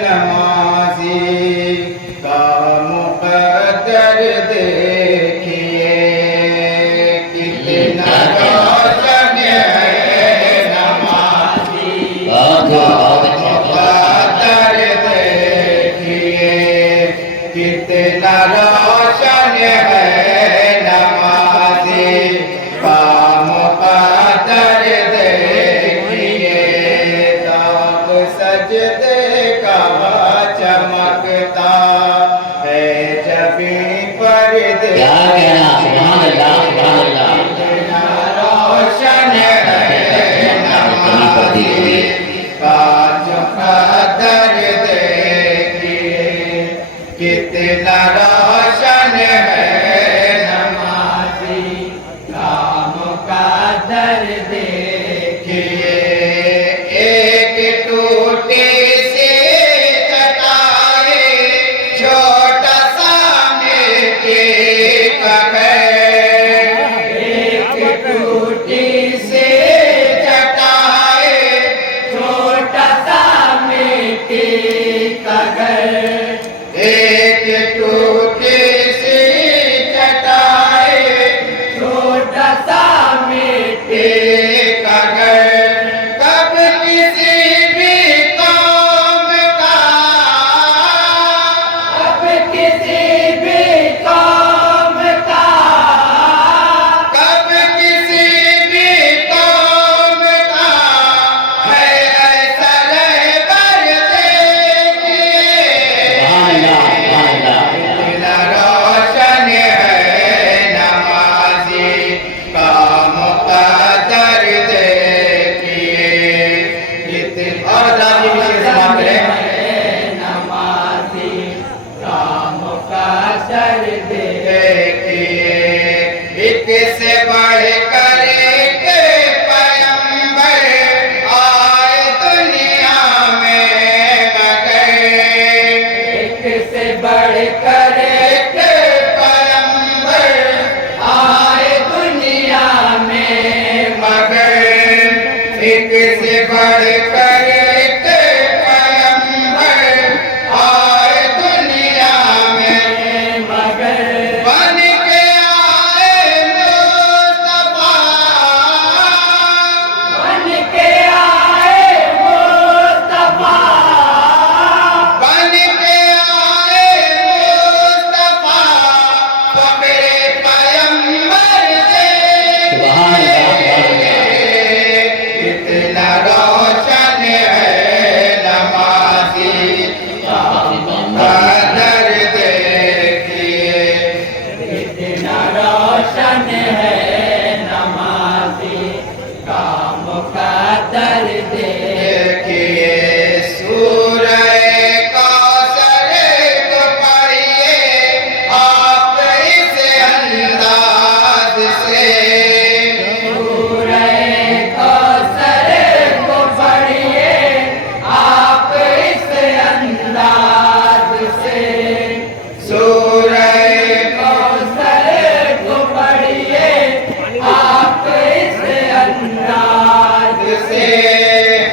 नमाजी का मुकद्दर देखिए कितना रोशन है नमाजी का मुकद्दर देखिए कितना रोशन है नमाजी का मुकद्दर देखिए ताब सजदे का चमकता है जबी पर क्या कहना सुभान अल्लाह सुभान अल्लाह रोशन है नमाजी का मुकद्दर देखिए कितना रोशन है नमाजी का मुकद्दर देखिए एक टूटी सी चटाई छोटा सा मिट्टी का घर एक टूटी सी चटाई छोटा सा मिट्टी का घर एक टूटी सी चटाई छोटा सा मिट्टी का घर कब किसी भी कौम का कब किसी भी कौम का कब किसी भी कौम का है ऐसा रहबर देखिए सुभान अल्लाह कितना रोशन है नमाजी का मुकद्दर देखिए और राजी विशेष समाप्त है नमाजी का मुकद्दर देखिए एक से बढ़कर एक पैगंबर आए दुनिया में मगर एक से बढ़कर एक पैगंबर आए दुनिया में मगर एक से बढ़कर एक पैगंबर आए दुनिया में मगर बन के आए मुस्तफा बन के आए मुस्तफा बन के आए मुस्तफा फकरे पैगंबर सुभान अल्लाह कितना रोशन है नमाजी का मुकद्दर देखिए कितना रोशन है नमाजी का मुकद्दर देखिए सूरह कौसर को पढ़िए आप इस अंदाज से सूरह कौसर को पढ़िए आप इस अंदाज से सूरह कौसर को पढ़िए आप इस अंदाज से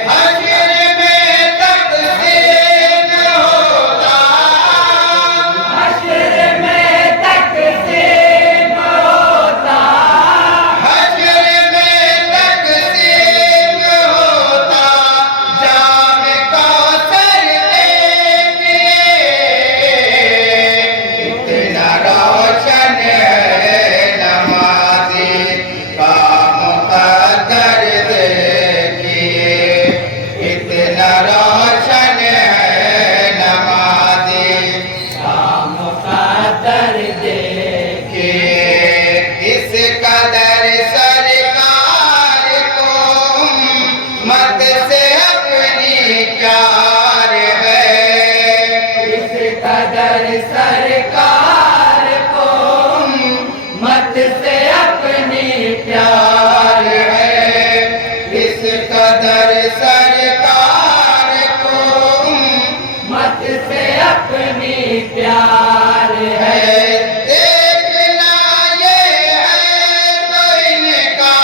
हश्र में तक़सीम होता हश्र में तक़सीम होता हश्र में तक़सीम होता जाम कौसर देखिए कितना रोशन है नमाजी का मुकद्दर देखिए कितना रोशन है नमाजी का मुकद्दर देखिए इस कदर सरकार को मत से अपनी प्यार है इस कदर सरकार को मत से अपनी प्यार है इस कदर सरकार को मत से अपनी प्यार है देखना ये है तो इनका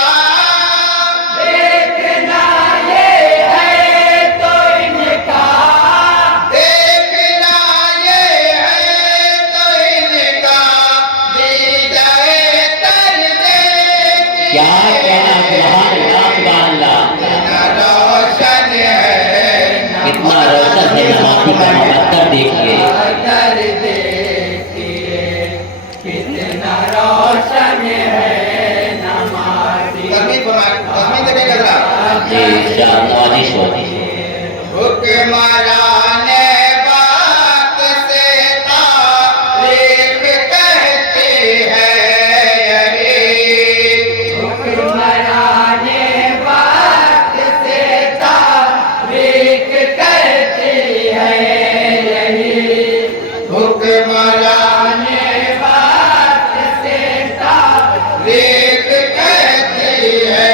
देखना ये है तो इनका अपने नमाजी का मुकद्दर देखिए। कितना रोशन है नमाजी। तस्मीर देखेगा जरा। जी इरशाद नवाजिश हो। हुक्मराने बात से तारीफ कहती है यही। हुक्मराने बात से तारीफ कहती है यही। हुक्मराने बात से तारीफ कहती है।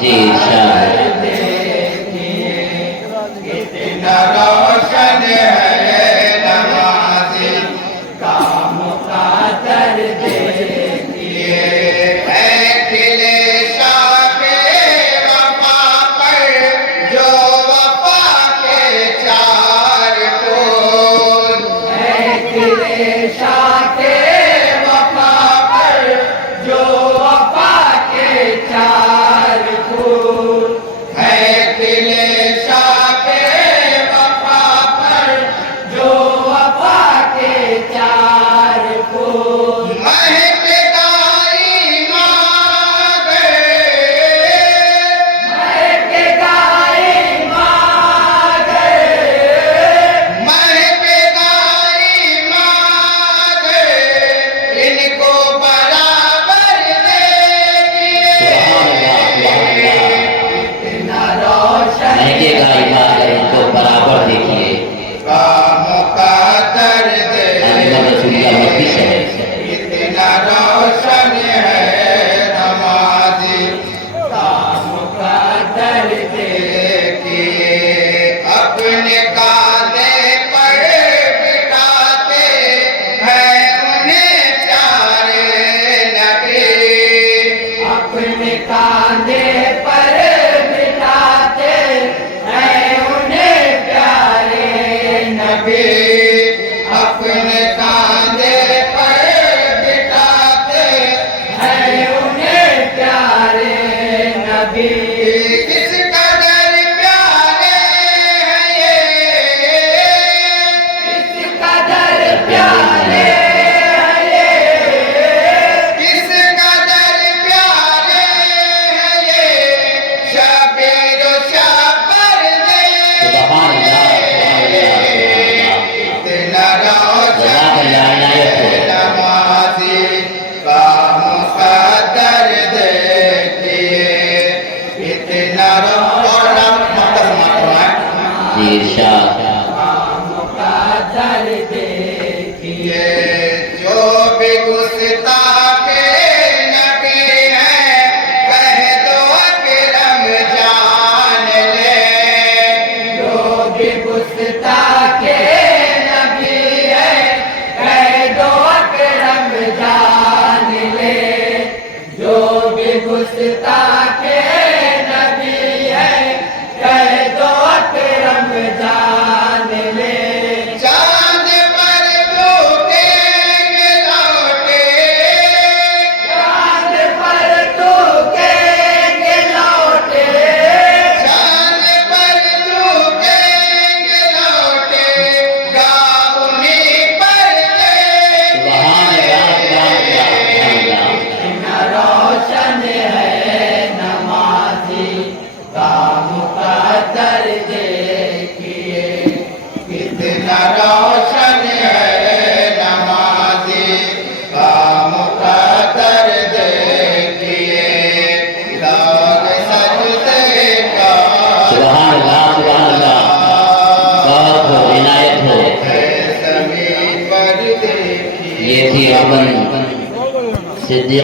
जी इरशाद कितना रोशन है नमाजी का मुक़द्दर देखिए। है खिले शाखे वफ़ा पर जो वफ़ा के चार फूल। है खिले शाखे वफ़ा पर जो वफ़ा के चार फूल। है खिले शाखे वफ़ा पर जो वफ़ा के चार फूल। महकेगाई मागे, महकेगाई मागे, महकेगाई मागे, इनको बराबर देखिए। कितना रोशन महकेगा इबादत उनको बराबर देखिए। का मुक़द्दर मोहम्मद रसूलुल्लाह मददी से कितना रोशन है नमाजी का मुक़द्दर देखिए। अपने कांधे पर बिठाते हैं उन्हें प्यारे नबी। अपने कांधे पर बिठाते हैं उन्हें प्यारे नबी। अपने कांधे पर बिठाते हैं उन्हें प्यारे नबी। किस कदर प्यारे हैं ये, किस कदर प्यारे हैं ये, किस कदर प्यारे हैं ये। शबीर व शबर सुभान अल्लाह कितना रोशन जज़ाकल्लाह इनायत हो। नमाजी का मुक़द्दर देखिए। कितना रोशन जी इरशाद मुक़द्दर देखिए। जो भी गुस्ताखे नबी हैं कह दो अकरम जान ले। जो भी गुस्ताखे नबी हैं कह दो अकरम जान ले। जो भी गुस्ताखे नबी हैं कह दो अकरम जान ले। चांद पर टूटेंगे लौटे, चांद पर टूटेंगे लौटे, चांद पर टूटेंगे लौटे। गाँव उन्हीं पर सुभान अल्लाह कितना रोशन है नमाजी का मुक़द्दर देखिए। कितना रोशन है नमाजी का मुक़द्दर देखिए। लाग सजदे का सुभान अल्लाह बहुत हो इनायत हो। ज़मीन पर देखिए। ये थी अमन सिद्दीक़